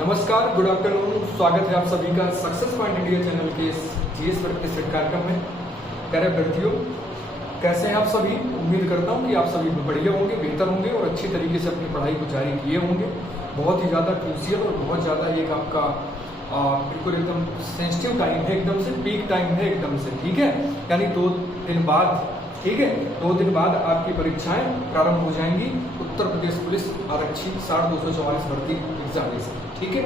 नमस्कार, good afternoon. स्वागत है आप सभी का सक्सेस पॉइंट इंडिया चैनल के जीएस प्रतिशत कार्यक्रम में। प्यारे अभ्यर्थियों, कैसे हैं आप सभी? उम्मीद करता हूं कि आप सभी बढ़िया होंगे, बेहतर होंगे और अच्छी तरीके से अपनी पढ़ाई को जारी किए होंगे। बहुत ही ज़्यादा क्रूशियल और बहुत ज़्यादा एक आपका बिल्कुल एकदम सेंसिटिव टाइम है, एकदम से पीक टाइम है एकदम से, ठीक है। यानी 2 दिन बाद, ठीक है, 2 दिन बाद आपकी परीक्षाएं प्रारंभ हो जाएंगी उत्तर प्रदेश पुलिस आरक्षी 6244 भर्ती एग्जाम से, ठीक है।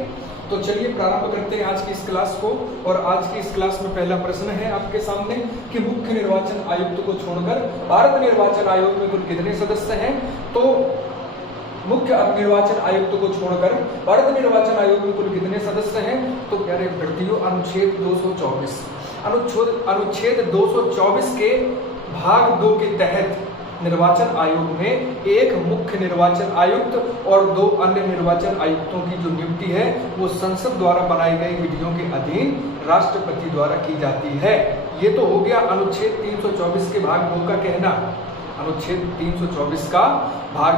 तो चलिए प्रारंभ करते हैं आज की इस क्लास को। और आज की इस क्लास में पहला प्रश्न है आपके सामने कि मुख्य निर्वाचन आयुक्त को छोड़कर भारत निर्वाचन आयोग में कुल कितने सदस्य हैं? तो मुख्य निर्वाचन आयुक्त को छोड़कर भारत निर्वाचन आयोग में कुल कितने सदस्य हैं? तो प्यारे अभ्यर्थियों, अनुच्छेद 224 के भाग 2 के तहत निर्वाचन आयोग में एक मुख्य निर्वाचन आयुक्त और 2 अन्य निर्वाचन आयुक्तों की जो नियुक्ति है वो संसद द्वारा बनाई गई विधियों के अधीन राष्ट्रपति द्वारा की जाती है। ये तो हो गया अनुच्छेद 324 के भाग 2 का कहना। अनुच्छेद 324 का भाग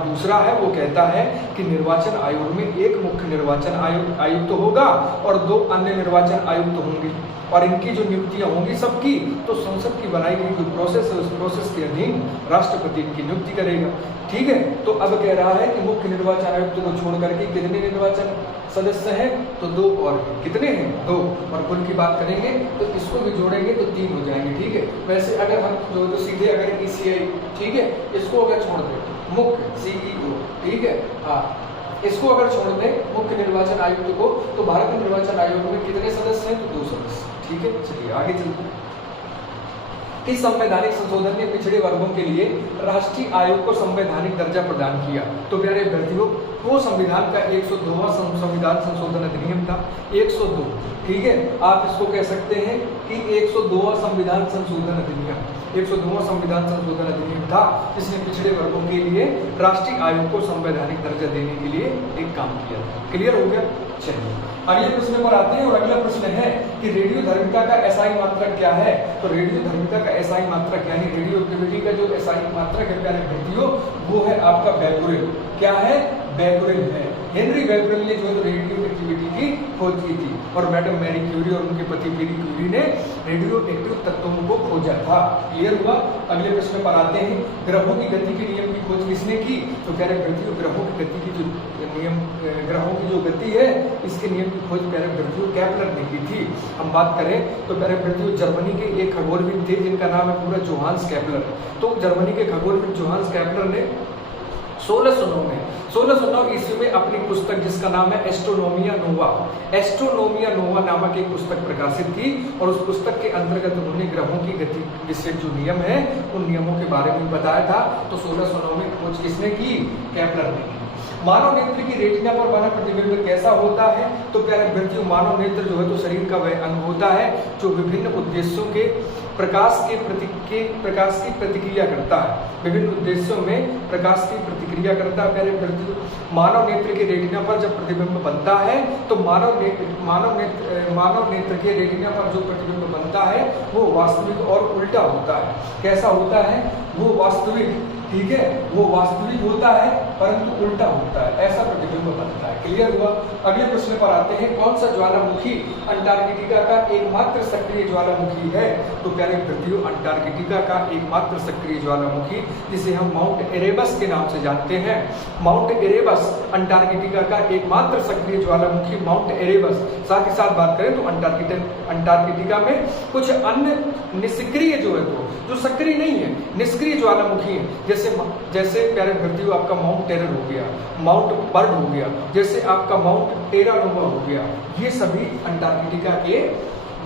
दूसरा है वो कहता है कि निर्वाचन आयोग में एक मुख्य निर्वाचन आयुक्त होगा और 2 अन्य निर्वाचन आयुक्त होंगे और इनकी जो नियुक्तियां होंगी सबकी, तो संसद की बनाई गई जो प्रोसेस है उस प्रोसेस के अधीन राष्ट्रपति इनकी नियुक्ति करेगा, ठीक है। तो अब कह रहा है कि मुख्य निर्वाचन आयुक्त को छोड़ करके कितने निर्वाचन सदस्य हैं? तो 2 और कितने हैं? 2। और कुल की बात करेंगे तो इसको भी जोड़ेंगे तो 3 हो जाएंगे, ठीक है। वैसे अगर हम जो सीधे अगर ईसीआई, ठीक है, इसको अगर छोड़ दें मुख्य सीईओ, ठीक है, हाँ, इसको अगर छोड़ दें मुख्य निर्वाचन आयुक्त को, तो भारत निर्वाचन आयोग में कितने सदस्य हैं? तो 2 सदस्य, ठीक है। चलिए आगे चलते हैं। इस संवैधानिक संशोधन ने पिछड़े वर्गों के लिए राष्ट्रीय आयोग को संवैधानिक दर्जा प्रदान किया। तो प्यारे अभ्यर्थियों, वो संविधान का 102वां संविधान संशोधन अधिनियम था, 102, ठीक है। आप इसको कह सकते हैं कि 102वां संविधान संशोधन अधिनियम, 102वां संविधान संशोधन अधिनियम था जिसने पिछड़े वर्गों के लिए राष्ट्रीय आयोग को संवैधानिक दर्जा देने के लिए एक काम किया था। क्लियर हो गया? चलिए अगले प्रश्न पर आते हैं। और अगला प्रश्न है कि रेडियो धर्मिता का एसआई मात्रक क्या है? तो रेडियो धर्मिता का एसआई मात्रक यानी रेडियो एक्टिविटी का जो एसआई मात्रक है प्यारे अभ्यर्थियों, वो है आपका बेकुरेल। क्या है? बेकुरेल है। हेनरी बेकुरेल ने जो रेडियो एक्टिविटी की खोज की थी और मैडम मैरी क्यूरी और उनके पति मेरी क्यूरी ने रेडियो एक्टिव तत्वों को खोजा था। क्लियर हुआ? अगले प्रश्न पर आते हैं। ग्रहों की गति के नियम की खोज किसने की? तो प्यारे अभ्यर्थियों, ग्रहों की गति की जो नियम, ग्रहों की जो गति है इसके नियम की खोज प्यारे अभ्यर्थियों केपलर ने की थी। हम बात करें तो प्यारे अभ्यर्थियों, जर्मनी के एक खगोलविद थे जिनका नाम है पूरा जोहान्स केपलर। तो जर्मनी के खगोलविद जोहान्स केपलर ने 1609 ईस्वी में अपनी पुस्तक जिसका नाम है एस्ट्रोनोमिया नोवा नामक एक पुस्तक प्रकाशित की और उस पुस्तक के अंतर्गत उन्होंने ग्रहों की गति विषयक जो नियम है उन नियमों के बारे में बताया था। तो 1609 में खोज किसने की? केपलर ने की। मानव नेत्र की रेटिना पर बना प्रतिबिंब कैसा होता है? तो प्यारे अभ्यर्थियों, मानव नेत्र जो है तो शरीर का वह अंग होता है जो विभिन्न उद्देश्यों के प्रकाश की प्रतिक्रिया करता है। विभिन्न उद्देश्यों में प्रकाश की प्रतिक्रिया करता है। प्यारे अभ्यर्थियों, मानव नेत्र के रेटिना पर जब प्रतिबिंब बनता है तो मानव नेत्र के रेटिना पर जो प्रतिबिंब बनता है वो वास्तविक और उल्टा होता है। कैसा होता है? वो वास्तविक, ठीक है, वो वास्तविक होता है परंतु उल्टा होता है, ऐसा प्रतिबिंब बनता है। क्लियर हुआ? अगले प्रश्न पर आते हैं। कौन सा ज्वालामुखी अंटार्कटिका का एकमात्र सक्रिय ज्वालामुखी है? तो प्यारे अभ्यर्थियों, अंटार्कटिका का एकमात्र सक्रिय ज्वालामुखी जिसे हम माउंट एरेबस के नाम से जानते हैं, माउंट एरेबस अंटार्कटिका का एकमात्र सक्रिय ज्वालामुखी माउंट एरेबस। साथ ही साथ बात करें तो अंटार्कटिका में कुछ अन्य निष्क्रिय जो है तो जो सक्रिय नहीं है, निष्क्रिय ज्वालामुखी है। जैसे प्यारे अभ्यर्थियों आपका माउंट टेरर हो गया, माउंट बर्ड हो गया, जैसे आपका माउंट टेरा नोवा हो गया, ये सभी अंटार्कटिका के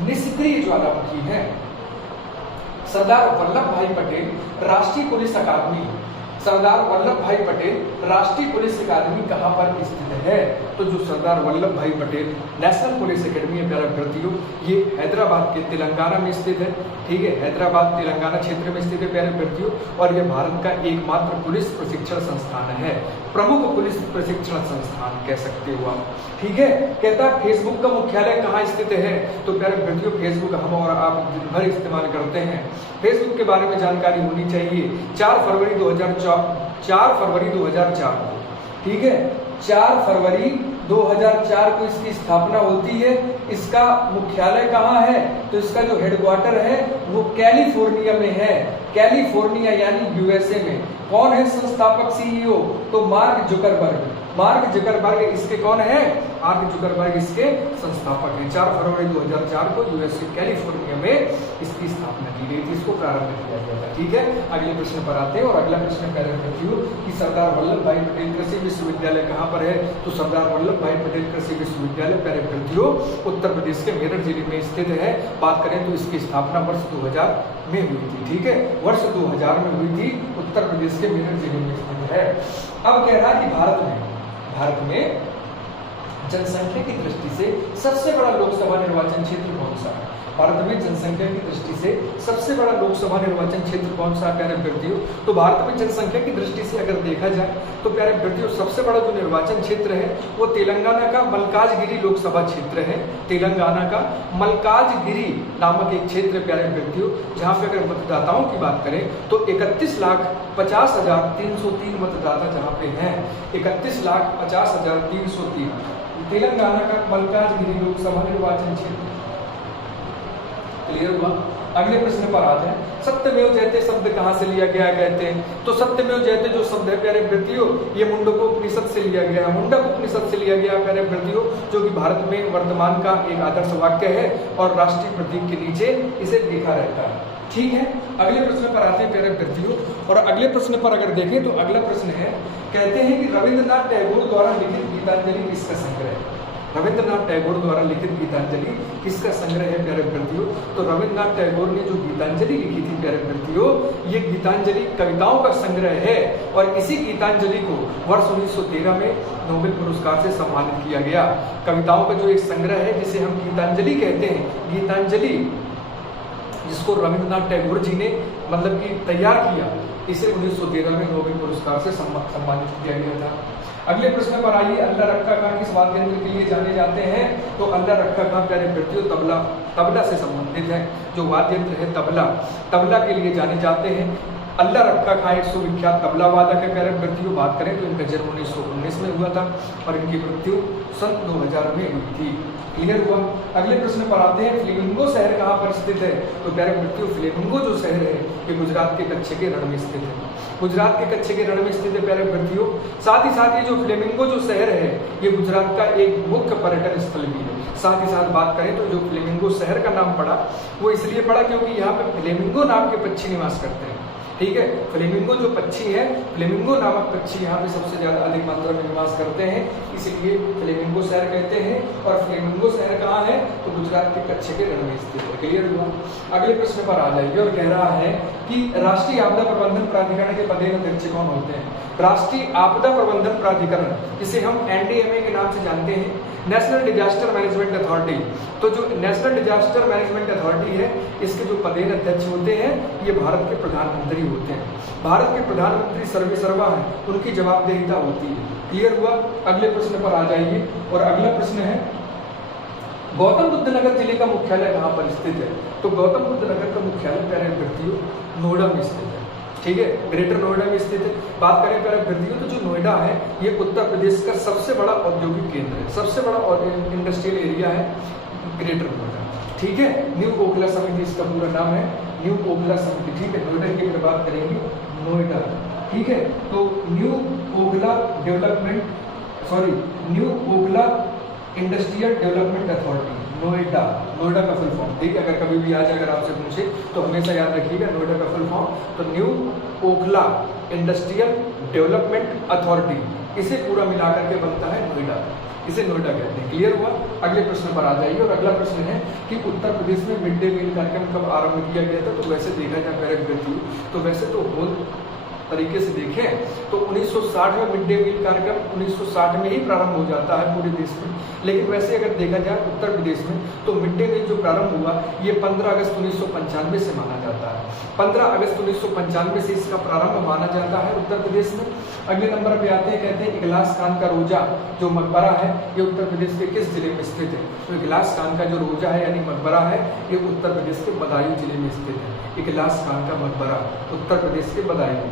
निष्क्रिय ज्वालामुखी हैं। सरदार वल्लभ भाई पटेल राष्ट्रीय पुलिस अकादमी, सरदार वल्लभ भाई पटेल राष्ट्रीय पुलिस अकादमी कहाँ पर स्थित है? तो जो सरदार वल्लभ भाई पटेल नेशनल पुलिस अकेडमी है प्यारे अभ्यर्थियों, ये हैदराबाद के तेलंगाना में स्थित है, ठीक है, हैदराबाद तेलंगाना क्षेत्र में स्थित है प्यारे अभ्यर्थियों। और ये भारत का एकमात्र पुलिस प्रशिक्षण संस्थान है, प्रमुख पुलिस प्रशिक्षण संस्थान कह सकते हो आप, ठीक है। कहता है फेसबुक का मुख्यालय कहाँ स्थित है? तो प्यारे अभ्यर्थियों, फेसबुक हम और आप दिन भर इस्तेमाल करते हैं, फेसबुक के बारे में जानकारी होनी चाहिए। 4 फरवरी 2004 को, ठीक है, 4 फरवरी 2004 को इसकी स्थापना होती है। इसका मुख्यालय कहाँ है? तो इसका जो हेडक्वार्टर है वो कैलिफोर्निया में है। कैलिफोर्निया यानी यूएसए में। कौन है संस्थापक सीईओ? तो मार्क जुकरबर्ग। मार्क जुकरबर्ग इसके कौन है? मार्क जुकरबर्ग इसके संस्थापक हैं। 4 फरवरी 2004 को यूएसए कैलिफोर्निया में इसकी स्थापना की गई थी, इसको प्रारंभ किया गया था। ठीक है, अगले प्रश्न पर आते हैं और अगला प्रश्न कह रहे कि सरदार वल्लभ भाई पटेल कृषि विश्वविद्यालय कहाँ पर है? तो सरदार वल्लभ भाई पटेल कृषि विश्वविद्यालय प्यारे विद्यार्थियों उत्तर प्रदेश के मेरठ जिले में स्थित है। बात करें तो इसकी स्थापना वर्ष 2000 में हुई थी। ठीक है, वर्ष 2000 में हुई थी, उत्तर प्रदेश के मेरठ जिले में स्थित है। अब कह रहा है कि भारत में जनसंख्या की दृष्टि से सबसे बड़ा लोकसभा निर्वाचन क्षेत्र कौन सा है? भारत में जनसंख्या की दृष्टि से सबसे बड़ा लोकसभा निर्वाचन क्षेत्र कौन सा है प्यारे विद्यार्थियों? तो भारत में जनसंख्या की दृष्टि से अगर देखा जाए तो प्यारे विद्यार्थियों सबसे बड़ा जो निर्वाचन क्षेत्र है वो तेलंगाना का मलकाजगिरी लोकसभा क्षेत्र है। तेलंगाना का मलकाजगिरी नामक एक क्षेत्र प्यारे विद्यार्थियों, जहाँ पे अगर मतदाताओं की बात करें तो 31,50,303 मतदाता जहाँ पे हैं। 31,50,303 तेलंगाना का मलकाजगिरी लोकसभा निर्वाचन क्षेत्र। क्लियर हुआ? अगले प्रश्न पर आते हैं। सत्यमेव जयते शब्द कहाँ से लिया गया कहते हैं? तो सत्यमेव जयते जो शब्द है प्यारे विद्यार्थियों ये मुंडक उपनिषद से लिया गया है। मुंडक उपनिषद से लिया गया प्यारे विद्यार्थियों, जो कि भारत में वर्तमान का एक आदर्श वाक्य है और राष्ट्रीय प्रतीक के नीचे इसे लिखा रहता है। ठीक है, अगले प्रश्न पर आते हैं प्यारे विद्यार्थियों और अगले प्रश्न पर अगर देखें तो अगला प्रश्न है, कहते हैं कि रविंद्रनाथ टैगोर द्वारा लिखित गीतांजलि किसका संग्रह है? रविंद्रनाथ टैगोर द्वारा लिखित गीतांजलि किसका संग्रह है प्यारे विद्यार्थियों? तो रविंद्रनाथ टैगोर ने जो गीतांजलि लिखी थी प्यारे विद्यार्थियों, ये गीतांजलि कविताओं का संग्रह है और इसी गीतांजलि को वर्ष 1913 में नोबेल पुरस्कार से सम्मानित किया गया। कविताओं का जो एक संग्रह है जिसे हम गीतांजलि कहते हैं, गीतांजलि जिसको रविंद्रनाथ टैगोर जी ने मतलब कि तैयार किया, इसे 1913 में नोबेल पुरस्कार से सम्मानित किया गया था। अगले प्रश्न पर आइए, अल्लाह रखा खां किस वाद्य यंत्र के लिए जाने जाते हैं? तो अल्लाह रखा खां प्यारे विद्यार्थियों तबला से संबंधित है। जो वाद्य यंत्र है तबला के लिए जाने जाते हैं। अल्लाह रखा खां एक सुविख्यात तबला वादक है प्यारे विद्यार्थियों। बात करें तो इनका जन्म 1919 में हुआ था और इनकी मृत्यु सन 2000 में हुई थी। क्लियर हुआ? अगले प्रश्न पर आते हैं, फ्लेमिंगो शहर कहाँ पर स्थित है? तो प्यारे विद्यार्थियों फ्लेमिंगो जो शहर है ये गुजरात के कच्छ के रण में स्थित है। गुजरात के कच्छ के रण में स्थित है प्यारे विद्यार्थियों। साथ ही साथ ये जो फ्लेमिंगो जो शहर है ये गुजरात का एक मुख्य पर्यटन स्थल भी है। साथ ही साथ बात करें तो जो फ्लेमिंगो शहर का नाम पड़ा वो इसलिए पड़ा क्योंकि यहाँ पे फ्लेमिंगो नाम के पक्षी निवास करते हैं। ठीक है, फ्लेमिंगो जो पक्षी है, फ्लेमिंगो नामक पक्षी यहाँ पे सबसे ज्यादा अधिक मात्रा में निवास करते हैं, इसलिए फ्लेमिंगो शहर कहते हैं। और फ्लेमिंगो शहर कहाँ है? तो गुजरात के कच्छ के रण में स्थित है। क्लियर हुआ? अगले प्रश्न पर आ जाइए और कह रहा है कि राष्ट्रीय आपदा प्रबंधन प्राधिकरण के पदेन कौन होते हैं? राष्ट्रीय आपदा प्रबंधन प्राधिकरण, जिसे हम एनडीएमए के नाम से जानते हैं, नेशनल डिजास्टर मैनेजमेंट अथॉरिटी। तो जो नेशनल डिजास्टर मैनेजमेंट अथॉरिटी है इसके जो पदेन अध्यक्ष होते हैं ये भारत के प्रधानमंत्री होते हैं। भारत के प्रधानमंत्री सर्वेसर्वा हैं, उनकी जवाबदेहिता होती है। क्लियर हुआ? अगले प्रश्न पर आ जाइए और अगला प्रश्न है, गौतम बुद्ध नगर जिले का मुख्यालय कहाँ पर स्थित है? तो गौतम बुद्ध नगर का मुख्यालय प्यारे विद्यार्थियों नोएडा में स्थित है। ठीक है, ग्रेटर नोएडा में स्थित है। बात करें प्यारे विद्यार्थियों तो जो नोएडा है ये उत्तर प्रदेश का सबसे बड़ा औद्योगिक केंद्र है, सबसे बड़ा इंडस्ट्रियल एरिया है ग्रेटर नोएडा। ठीक है, न्यू ओखला समिति इसका पूरा नाम है, न्यू ओखला समिति। ठीक है, नोएडा की अगर बात करेंगे नोएडा। ठीक है, तो new Okhla industrial development authority Noida, Noida का फुल फॉर्म। ठीक है, अगर कभी भी आ जाए अगर आपसे पूछे तो हमेशा याद रखिएगा नोएडा का फुल फॉर्म। तो new Okhla industrial development authority, इसे पूरा मिलाकर के बनता है नोएडा, इसे नोएडा कहते हैं। क्लियर हुआ? अगले प्रश्न पर आ जाइए और अगला प्रश्न है कि उत्तर प्रदेश में मिड डे मील कार्यक्रम कब आरंभ किया गया था? तो वैसे देखा जाए प्यारे विद्यार्थियों तो वैसे तो होल तरीके से देखें तो 1960 में मिड डे मील कार्यक्रम 1960 में ही प्रारंभ हो जाता है पूरे देश में। लेकिन वैसे अगर देखा जाए उत्तर प्रदेश में तो मिड डे मील जो प्रारंभ हुआ ये 15 अगस्त 1995 से माना जाता है। 15 अगस्त 1995 से इसका प्रारंभ माना जाता है उत्तर प्रदेश में। अगले नंबर पे आते हैं, कहते हैं इखलास खान का रोजा जो मकबरा है ये उत्तर प्रदेश के किस जिले में स्थित है? तो इखलास खान का जो रोजा है यानी मकबरा है ये उत्तर प्रदेश के बदायूं जिले में स्थित है। इखलास खान का मकबरा उत्तर प्रदेश के बदायूं।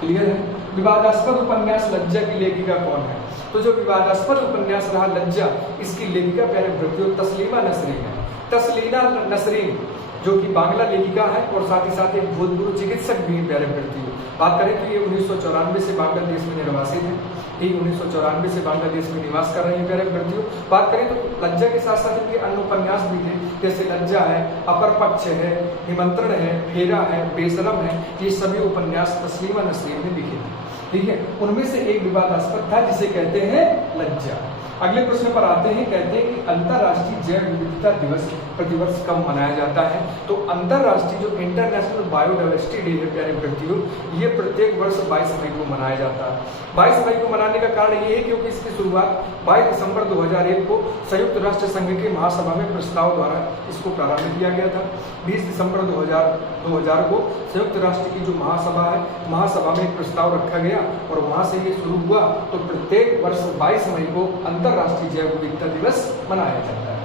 क्लियर है? विवादास्पद उपन्यास लज्जा की लेखिका कौन है? तो जो विवादास्पद उपन्यास रहा लज्जा, इसकी लेखिका प्यारे विद्यार्थियों तस्लीमा नसरीन है। तस्लीमा नसरीन जो कि बांग्ला लेखिका है और साथ ही साथ एक भूतपूर्व चिकित्सक भी है प्यारे विद्यार्थियों। बात करें तो ये 1994 से बांग्लादेश में निर्वासित है, ठीक 1994 से बांग्लादेश में निवास कर रहे हैं प्यारे विद्यार्थियों। बात करें तो लज्जा के साथ साथ इनके अन्य उपन्यास भी थे, जैसे लज्जा है, अपर पक्ष है, निमंत्रण है, फेरा है, बेशरम है, ये सभी उपन्यास तस्लीमा नसरीन ने लिखे थे, ठीक है। उनमें से एक विवादास्पद था जिसे कहते हैं लज्जा। अगले प्रश्न पर आते हैं, कहते हैं कि अंतर्राष्ट्रीय जैव विविधता दिवस प्रतिवर्ष कब मनाया जाता है। तो अंतर्राष्ट्रीय जो इंटरनेशनल बायोडाइवर्सिटी डे है प्यारे विद्यार्थियों, ये प्रत्येक वर्ष 22 मई को मनाया जाता है। 22 मई को मनाने का कारण ये है क्योंकि इसकी शुरुआत 22 दिसंबर 2001 को संयुक्त राष्ट्र संघ की महासभा में प्रस्ताव द्वारा इसको प्रारंभ किया गया था। 20 दिसंबर 2000 को संयुक्त राष्ट्र की जो महासभा है, महासभा में एक प्रस्ताव रखा गया और वहां से ये शुरू हुआ। तो प्रत्येक वर्ष 22 मई को अंतर्राष्ट्रीय जैव विविधता दिवस मनाया जाता है।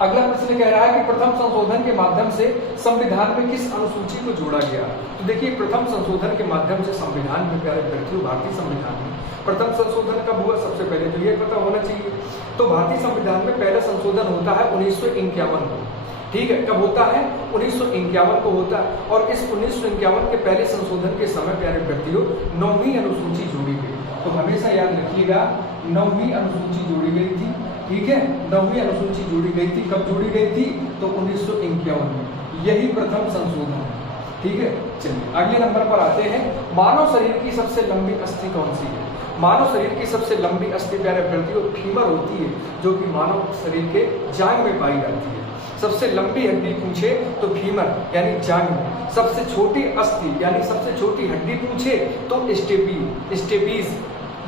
अगला प्रश्न कह रहा है कि प्रथम संशोधन के माध्यम से संविधान में किस अनुसूची को जोड़ा गया। तो देखिए, प्रथम संशोधन के माध्यम से संविधान में प्यारे विद्यार्थियों, भारतीय संविधान में प्रथम संशोधन कब हुआ सबसे पहले तो ये पता होना चाहिए। तो भारतीय संविधान में पहला संशोधन होता है 1951 को, ठीक है। कब होता है? 1951 को होता है। और इस 1951 के पहले संशोधन के समय प्यारे विद्यार्थियों 9वीं अनुसूची जोड़ी गई। तो हमेशा याद रखिएगा 9वीं अनुसूची जोड़ी गई थी, ठीक है। 9वीं अनुसूची जोड़ी गई थी। कब जोड़ी गई थी? तो 1951 में। यही प्रथम संशोधन है, ठीक है। चलिए अगले नंबर पर आते हैं, मानव शरीर की सबसे लंबी अस्थि कौन सी है। मानव शरीर की सबसे लंबी अस्थि प्यारे विद्यार्थियों फीमर होती है, जो कि मानव शरीर के जांघ में पाई जाती है। सबसे लंबी हड्डी पूछे तो फीमर यानी जांघ में, सबसे छोटी अस्थि यानी सबसे छोटी हड्डी पूछे तो स्टेपीज,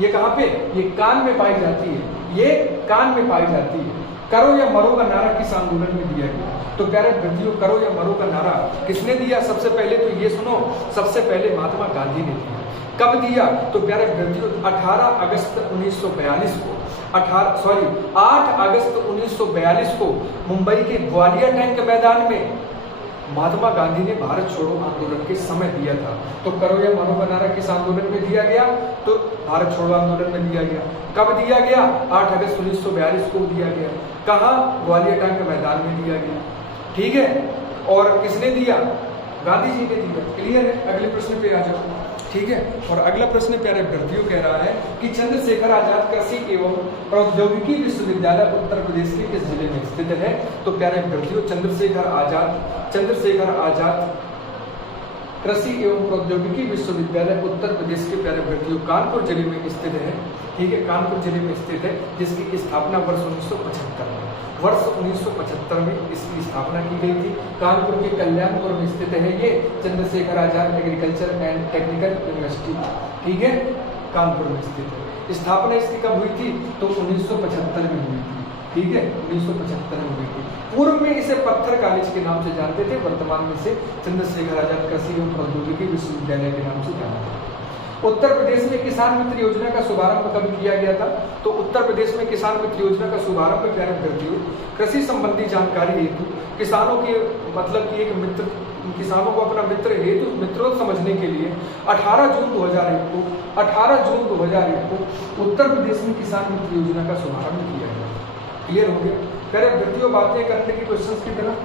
ये कहाँ पे? ये कान में पाई जाती है, ये कान में पाई जाती है। करो या मरो का नारा किस आंदोलन में दिया गया। तो प्यारे विद्यार्थियों करो या मरो का नारा किसने दिया? सबसे पहले तो ये सुनो, सबसे पहले महात्मा गांधी ने दिया। कब दिया? तो प्यारे विद्यार्थियों 18 अगस्त 1942 को 8 अगस्त 1942 को मुंबई के ग्वालियर टैंक मैदान में महात्मा गांधी ने भारत छोड़ो आंदोलन के समय दिया था। तो करो या मरो का नारा किस आंदोलन में दिया गया? तो भारत छोड़ो आंदोलन में दिया गया। कब दिया गया? 8 अगस्त 1942 को दिया गया। कहाँ? ग्वालियर टैंक मैदान में दिया गया, ठीक है। और किसने दिया? गांधी जी ने दिया। क्लियर है? अगले प्रश्न पे आ जाओ, ठीक है। और अगला प्रश्न प्यारे विद्यार्थियों कह रहा है कि चंद्रशेखर आजाद कृषि एवं प्रौद्योगिकी विश्वविद्यालय उत्तर प्रदेश के किस जिले में स्थित है। तो प्यारे विद्यार्थियों चंद्रशेखर आजाद कृषि एवं प्रौद्योगिकी विश्वविद्यालय उत्तर प्रदेश के प्यारे विद्यार्थियों कानपुर जिले में स्थित है, ठीक है। कानपुर जिले में स्थित है, जिसकी स्थापना वर्ष 1975 में इसकी स्थापना की गई थी। कानपुर के कल्याणपुर में स्थित है ये Chandrashekhar Azad agriculture and technical university, ठीक है, कानपुर में स्थित है। स्थापना इसकी कब हुई थी? तो 1975 में हुई थी, ठीक है, 1975 में हुई थी। पूर्व में इसे पत्थर कॉलेज के नाम से जानते थे, वर्तमान में इसे चंद्रशेखर आजाद कृषि एवं प्रौद्योगिकी विश्वविद्यालय के नाम से जाना जाता है। उत्तर प्रदेश में किसान मित्र योजना का शुभारंभ कब किया गया था? तो उत्तर प्रदेश में किसान मित्र योजना का शुभारंभ प्यारे विद्यार्थियों कृषि संबंधी जानकारी हेतु किसानों के मतलब कि एक मित्र, किसानों को अपना मित्र हेतु मित्रों समझने के लिए 18 जून 2001 को उत्तर प्रदेश में किसान मित्र योजना का शुभारंभ किया गया। क्लियर हो गया? प्यारे विद्यार्थियों बातें करने की क्वेश्चंस की तरफ।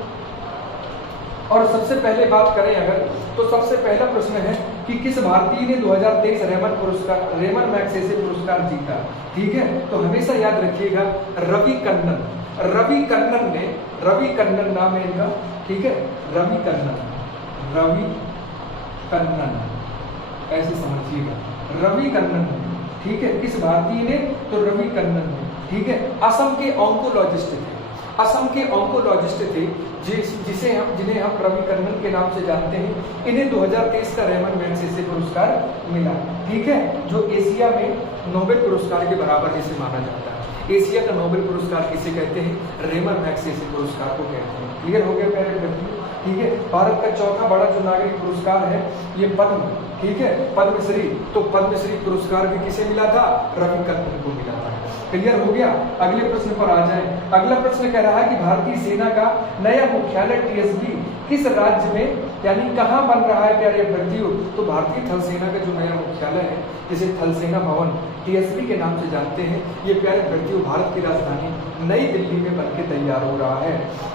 और सबसे पहले बात करें अगर, तो सबसे पहला प्रश्न है कि किस भारतीय ने 2023 रेमन मैग्सेसे पुरस्कार जीता, ठीक है। तो हमेशा याद रखिएगा रवि कन्नन नाम है इनका, ठीक है, रवि कन्नन ऐसे समझिएगा, रवि कन्नन, ठीक है। किस भारतीय ने? तो रवि कन्नन ने, ठीक है। असम के ऑन्कोलॉजिस्ट थे जिन्हें हम रवि कन्नन के नाम से जानते हैं। इन्हें 2023 का रेमन मैग्सेसे पुरस्कार मिला, ठीक है, जो एशिया में नोबेल पुरस्कार के बराबर जिसे माना जाता है। एशिया का नोबेल पुरस्कार किसे कहते हैं? रेमन मैग्सेसे पुरस्कार को कहते हैं। क्लियर हो गया प्यारे विद्यार्थियों, ठीक है। भारत का चौथा बड़ा जो नागरिक पुरस्कार है ये पद्म ठीक है, पद्मश्री, तो पद्मश्री पुरस्कार भी किसे मिला था? रवि कर्पूर को मिला था। क्लियर हो गया? अगले प्रश्न पर आ जाएं। अगला प्रश्न कह रहा है कि भारतीय सेना का नया मुख्यालय टीएसबी किस राज्य में यानी कहाँ बन रहा है प्यारे अभ्यर्थियों? तो भारतीय थल सेना का जो नया मुख्यालय है जिसे थल सेना भवन टीएसबी के नाम से जानते हैं, ये प्यारे अभ्यर्थियों भारत की राजधानी नई दिल्ली में बनके तैयार हो रहा है।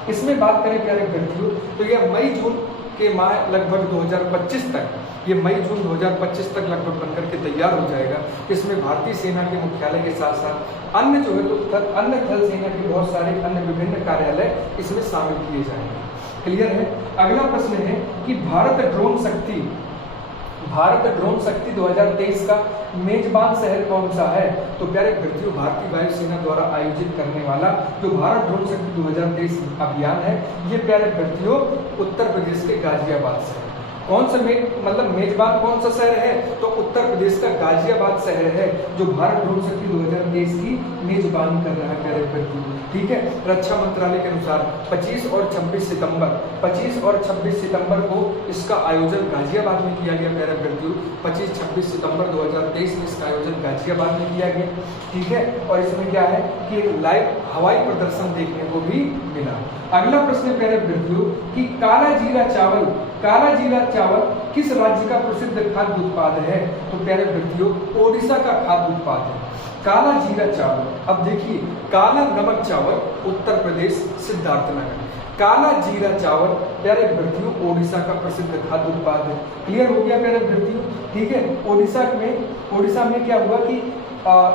इसमें बात करें प्यारे अभ्यर्थियों तो यह मई जून के माह लगभग 2025 तक, ये मई जून 2025 तक लगभग बनकर के तैयार हो जाएगा। इसमें भारतीय सेना के मुख्यालय के साथ साथ अन्य जो है तो अन्य थल सेना के बहुत सारे अन्य विभिन्न कार्यालय इसमें शामिल किए जाएंगे। क्लियर है? अगला प्रश्न है कि भारत ड्रोन शक्ति 2023 का मेजबान शहर कौन सा है? तो प्यारे अभ्यर्थियों भारतीय वायुसेना द्वारा आयोजित करने वाला जो भारत ड्रोन शक्ति 2023 अभियान है, ये प्यारे अभ्यर्थियों उत्तर प्रदेश के गाजियाबाद से है। कौन सा मेजबान कौन सा शहर है? तो उत्तर प्रदेश का गाजियाबाद शहर है जो भारत ड्रोन शक्ति 2023 की मेजबानी कर रहा है प्यारे अभ्यर्थियों। ठीक है, रक्षा मंत्रालय के अनुसार 25 और 26 सितंबर को इसका आयोजन गाजियाबाद में किया गया प्यारे अभ्यर्थियों। 25-26 सितंबर 2023 में इसका आयोजन गाजियाबाद में किया गया। ठीक है, और इसमें क्या है कि एक लाइव हवाई प्रदर्शन देखने को भी मिला। अगला प्रश्न प्यारे अभ्यर्थियों कि काला जीरा चावल किस राज्य का प्रसिद्ध खाद्य उत्पाद है? तो प्यारे अभ्यर्थियों ओडिशा का खाद्य उत्पाद है काला जीरा चावल। अब देखिए, काला नमक चावल उत्तर प्रदेश सिद्धार्थनगर, काला जीरा चावल प्यारे अभ्यर्थियों ओडिशा का प्रसिद्ध खाद्य उत्पाद है। क्लियर हो गया प्यारे अभ्यर्थियों? ठीक है, ओडिशा में क्या हुआ कि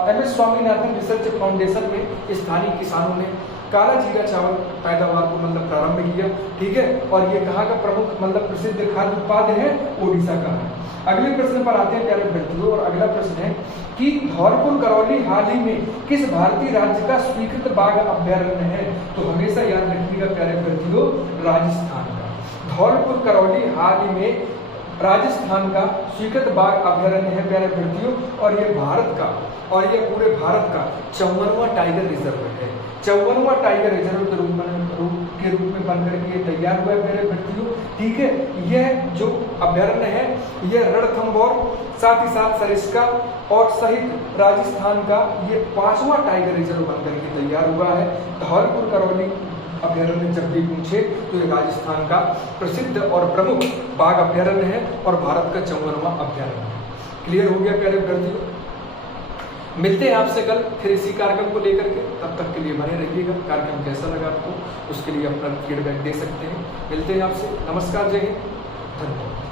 MS स्वामीनाथन रिसर्च फाउंडेशन में स्थानीय किसानों ने काला जीरा चावल पैदावार को प्रारंभ किया। ठीक है, और ये कहाँ का प्रमुख प्रसिद्ध खाद्य उत्पाद है? ओडिशा का है। अगले प्रश्न पर आते हैं प्यारे अभ्यर्थियों, और अगला प्रश्न है कि धौलपुर करौली हाल ही में किस भारतीय राज्य का स्वीकृत बाघ अभ्यारण्य है? तो हमेशा याद रखिएगा प्यारे अभ्यर्थियों राजस्थान का। धौलपुर करौली हाल ही में राजस्थान का स्वीकृत बाघ अभ्यारण्य है प्यारे अभ्यर्थियों, और ये भारत का और ये पूरे भारत का 54वां टाइगर रिजर्व है। 54वां टाइगर रिजर्व के रूप में बनकर के ये तैयार हुआ है प्यारे अभ्यर्थियों। ठीक है, यह जो अभ्यारण्य है यह रणथंभौर साथ ही साथ सरिस्का और सहित राजस्थान का ये 5वां टाइगर रिजर्व बनकर के तैयार हुआ है। धौलपुर करौली अभ्यारण्य जब भी पूछे तो ये राजस्थान का प्रसिद्ध और प्रमुख बाघ अभ्यारण्य है और भारत का 54वां अभ्यारण्य है। क्लियर हो गया प्यारे अभ्यर्थियों? मिलते हैं आपसे कल फिर इसी कार्यक्रम को लेकर के। तब तक के लिए बने रहिएगा। कार्यक्रम कैसा लगा आपको उसके लिए अपना फीडबैक दे सकते हैं। मिलते हैं आपसे। नमस्कार, जय हिंद, धन्यवाद।